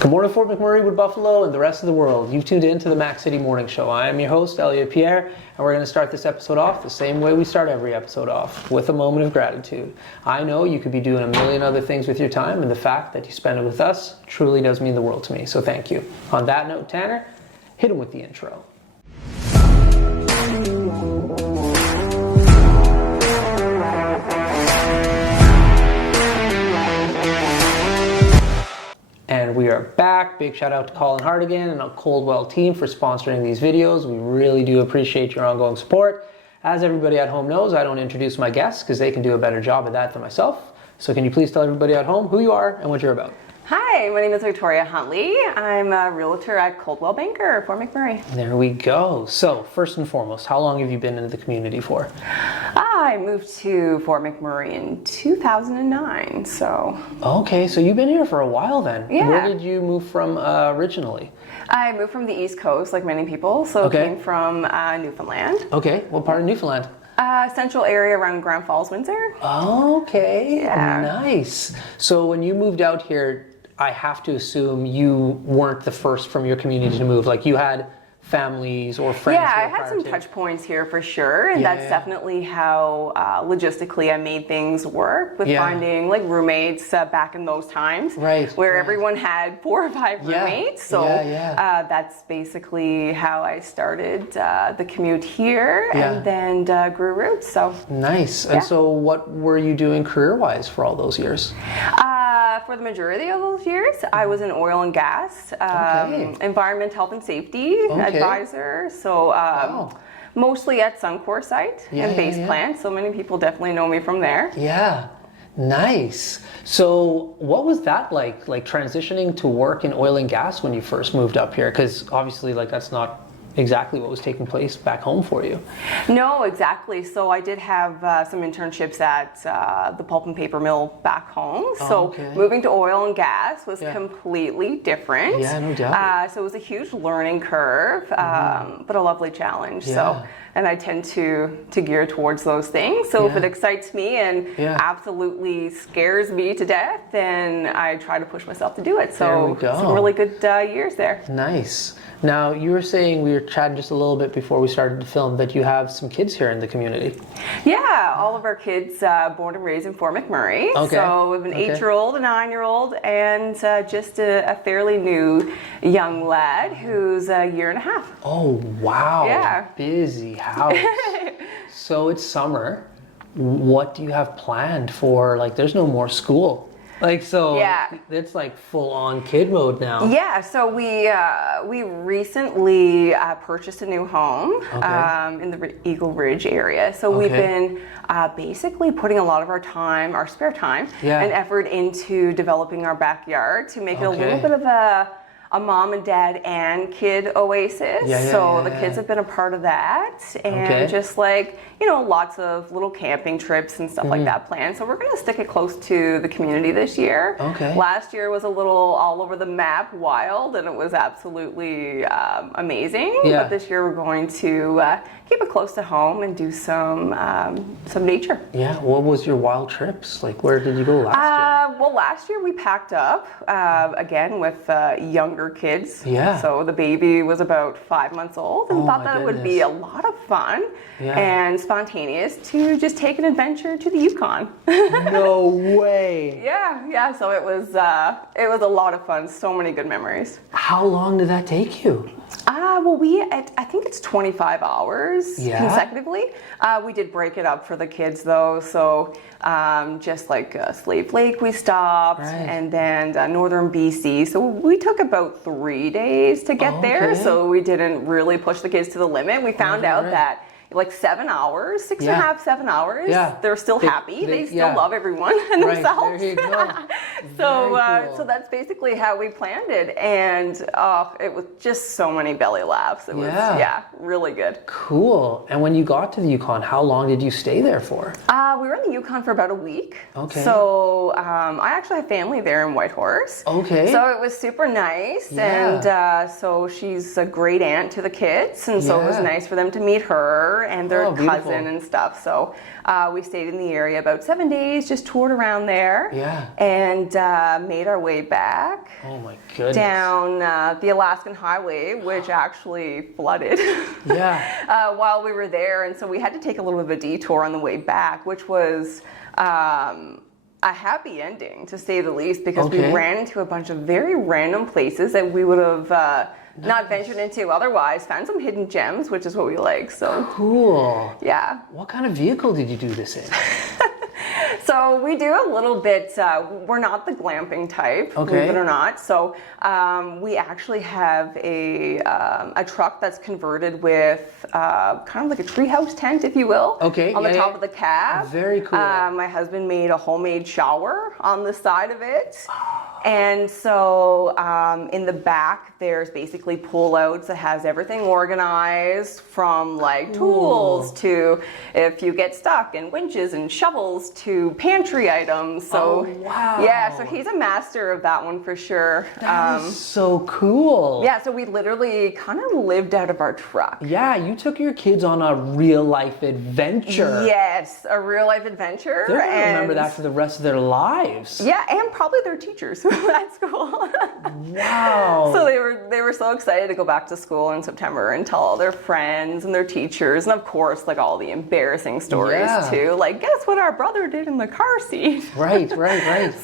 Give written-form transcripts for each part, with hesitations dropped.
Good morning, Fort McMurray, Wood Buffalo, and the rest of the world. You've tuned in to the Mac City Morning Show. I am your host, Elliot Pierre, and we're going to start this episode off the same way we start every episode off, with a moment of gratitude. I know you could be doing a million other things with your time, and the fact that you spend it with us truly does mean the world to me, so thank you. On that note, Tanner, hit him with the intro. And we are back. Big shout out to Colin Hardigan and the Coldwell team for sponsoring these videos. We really do appreciate your ongoing support. As everybody at home knows, I don't introduce my guests because they can do a better job of that than myself. So can you please tell everybody at home who you are and what you're about? Hi, my name is Victoria Huntley. I'm a realtor at Coldwell Banker Fort McMurray. There we go. So first and foremost, how long have you been in the community for? I moved to Fort McMurray in 2009, so. Okay, so you've been here for a while then. Yeah. Where did you move from originally? I moved from the East Coast, like many people, so Okay. came from Newfoundland. Okay, what part of Newfoundland? Central area around Grand Falls, Windsor. Okay, Yeah. nice. So when you moved out here, I have to assume you weren't the first from your community to move. Like you had families or friends. Yeah, I here had prior some to. touch points here for sure, and Yeah, that's yeah. definitely how logistically I made things work with Yeah. finding like roommates back in those times, Right, where right. everyone had 4 or 5 Yeah, roommates. So yeah. that's basically how I started the commute here, Yeah. and then grew roots. So Nice. And Yeah. so what were you doing career-wise for all those years? for the majority of those years, I was in oil and gas, Okay. environment, health, and safety Okay. advisor. So. Wow. Mostly at Suncor site Yeah, and yeah, Base yeah. Plant, so many people definitely know me from there. Yeah. Nice. So what was that like transitioning to work in oil and gas when you first moved up here? Because obviously that's not exactly what was taking place back home for you. No, exactly. So I did have some internships at the pulp and paper mill back home. So okay. moving to oil and gas was Yeah. completely different. Yeah, no doubt. So it was a huge learning curve, but a lovely challenge. Yeah. So, and I tend to gear towards those things. So if Yeah. it excites me and Yeah. absolutely scares me to death, then I try to push myself to do it. So There we go. some really good years there. Nice. Now, you were saying, we were chatting just a little bit before we started to film, that you have some kids here in the community. Yeah, all of our kids born and raised in Fort McMurray. Okay. So we have an Okay. 8-year-old, a 9-year-old, and just a fairly new young lad who's a year and a half. Oh, wow. Yeah. Busy house. So it's summer. What do you have planned for, there's no more school? Yeah. It's like full on kid mode now. Yeah, so we recently purchased a new home Okay. in the Eagle Ridge area. So we've Okay. been basically putting a lot of our time, our spare time, Yeah. and effort into developing our backyard to make it a Okay. little bit of a mom and dad and kid oasis. Yeah, yeah, so yeah, the yeah. kids have been a part of that, and Okay. just lots of little camping trips and stuff Mm-hmm. like that planned. So we're going to stick it close to the community this year. Okay. Last year was a little all over the map, wild, and it was absolutely amazing. Yeah. But this year we're going to keep it close to home and do some nature. Yeah, what was your wild trips? Where did you go last Well, last year we packed up again with younger kids. Yeah. So the baby was about 5 months old, and Oh, thought my that it would be a goodness. lot of fun Yeah. and spontaneous to just take an adventure to the Yukon. year? No way. Yeah. So it was a lot of fun. So many good memories. How long did that take you? Well, I think it's 25 hours Yeah? consecutively. We did break it up for the kids though, so just Slave Lake we stopped, Right. and then northern BC. So we took about 3 days to get there, Okay. so we didn't really push the kids to the limit. We found out right. that 7 hours, six Yeah. and a half, 7 hours, Yeah. they're still They- happy. They still yeah. love everyone and Right, themselves. there you go. So, Very cool. so that's basically how we planned it, and it was just so many belly laughs. It was, Yeah. really good. Cool. And when you got to the Yukon, how long did you stay there for? We were in the Yukon for about a week. Okay. So I actually have family there in Whitehorse. Okay. So it was super nice, Yeah. and so she's a great aunt to the kids, and so it was Yeah. nice for them to meet her brother and their cousin and stuff. So we stayed in the area about 7 days, just toured around there. Yeah. And made our way back. Oh my goodness. Down the Alaskan Highway, which actually flooded. Yeah. While we were there, and so we had to take a little bit of a detour on the way back, which was a happy ending, to say the least, because we ran into a bunch of very random places that we would have not ventured into otherwise. Found some hidden gems, which is what we like. So cool. Yeah. What kind of vehicle did you do this in? So we do a little bit, we're not the glamping type, believe it or not. So we actually have a truck that's converted with kind of like a treehouse tent, if you will, on the top of the cab. Very cool. My husband made a homemade shower on the side of it. And so in the back, there's basically pull-outs that has everything organized, from like tools to if you get stuck, and winches and shovels to pantry items. So yeah, so he's a master of that one for sure. That is so cool. Yeah, so we literally kind of lived out of our truck. Yeah, you took your kids on a real life adventure. Yes, a real life adventure. They're going to remember that for the rest of their lives. Yeah, and probably their teachers at school. Wow. So they were so excited to go back to school in September and tell all their friends and their teachers, and of course, like all the embarrassing stories too. Like, guess what our brother did in the car seat? Right.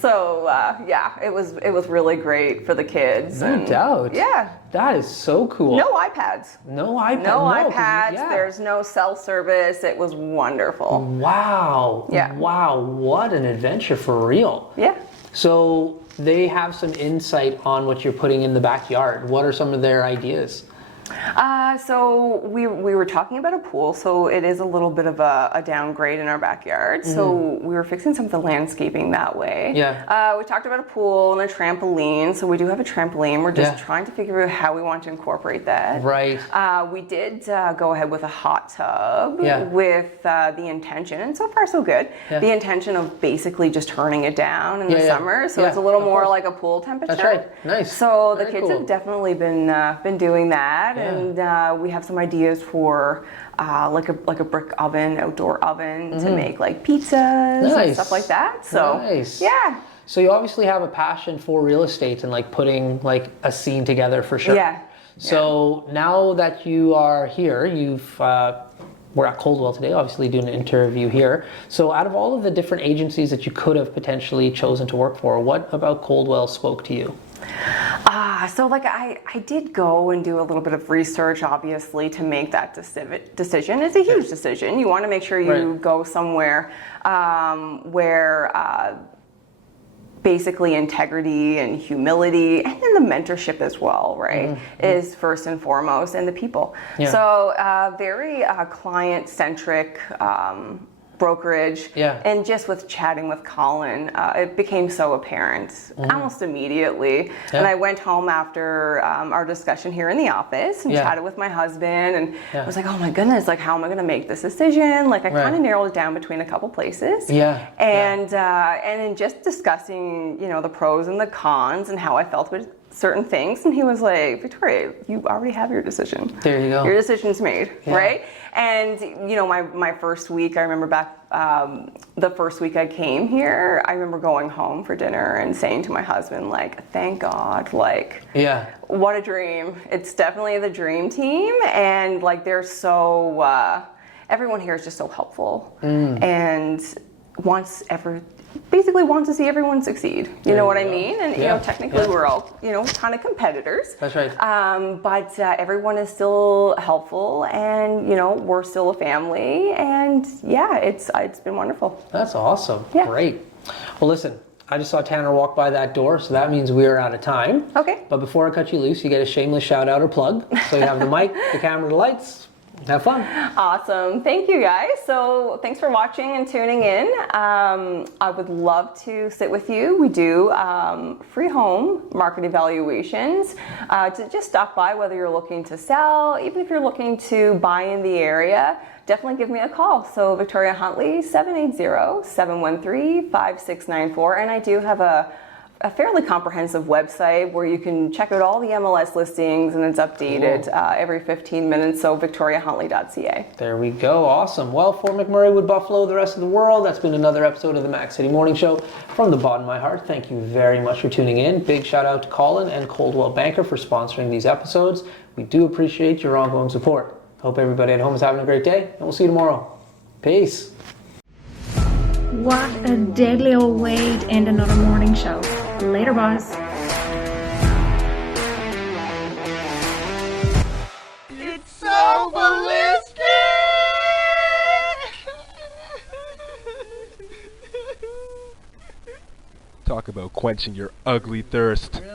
So yeah, it was really great for the kids. No doubt. Yeah. That is so cool. No iPads. No iPads. No iPads. There's no cell service. It was wonderful. Wow. Yeah. Wow. What an adventure for real. Yeah. So they have some insight on what you're putting in the backyard. What are some of their ideas? So we were talking about a pool, so it is a little bit of a downgrade in our backyard. So we were fixing some of the landscaping that way. Yeah. We talked about a pool and a trampoline. So we do have a trampoline. We're just trying to figure out how we want to incorporate that. Right. We did go ahead with a hot tub with the intention, and so far so good, the intention of basically just turning it down in the summer. So it's a little more like a pool temperature. That's right. Nice. So the kids have definitely been doing that. And we have some ideas for like a brick oven, outdoor oven to make like pizzas and stuff like that. So yeah. So you obviously have a passion for real estate and like putting like a scene together for sure. Yeah. So now that you are here, we're at Coldwell today, obviously doing an interview here. So out of all of the different agencies that you could have potentially chosen to work for, what about Coldwell spoke to you? So like I did go and do a little bit of research, obviously, to make that decision. It's a huge decision. You want to make sure you go somewhere where basically integrity and humility, and then the mentorship as well, right, is first and foremost, and the people. So very client-centric brokerage, and just with chatting with Colin, it became so apparent almost immediately. And I went home after our discussion here in the office and chatted with my husband, and I was like, oh my goodness, like how am I going to make this decision? Like I kind of narrowed it down between a couple places. And in just discussing, the pros and the cons and how I felt with certain things, and he was like, Victoria, you already have your decision. There you go. Your decision's made, right? And my first week, I remember back the first week I came here, I remember going home for dinner and saying to my husband, like, thank God, like, what a dream. It's definitely the dream team, and like they're so everyone here is just so helpful and basically wants to see everyone succeed. You know what I mean? And technically we're all kind of competitors. That's right. But everyone is still helpful, and we're still a family, and it's been wonderful. That's awesome. Great. Well, listen, I just saw Tanner walk by that door, so that means we are out of time. Okay. But before I cut you loose, you get a shameless shout out or plug. So you have the mic, the camera, the lights. Have fun. Awesome. Thank you, guys. So thanks for watching and tuning in. I would love to sit with you. We do free home market evaluations to just stop by, whether you're looking to sell, even if you're looking to buy in the area. Definitely give me a call. So Victoria Huntley, 780-713-5694. And I do have a a fairly comprehensive website where you can check out all the MLS listings, and it's updated every 15 minutes, so victoriahuntley.ca. There we go. Awesome. Well, Fort McMurray, Wood Buffalo, the rest of the world, that's been another episode of the Mac City Morning Show. From the bottom of my heart, thank you very much for tuning in. Big shout out to Colin and Coldwell Banker for sponsoring these episodes. We do appreciate your ongoing support. Hope everybody at home is having a great day, and we'll see you tomorrow. Peace. What a deadly old way to end another morning show. Later, boss. It's so ballistic! Talk about quenching your ugly thirst.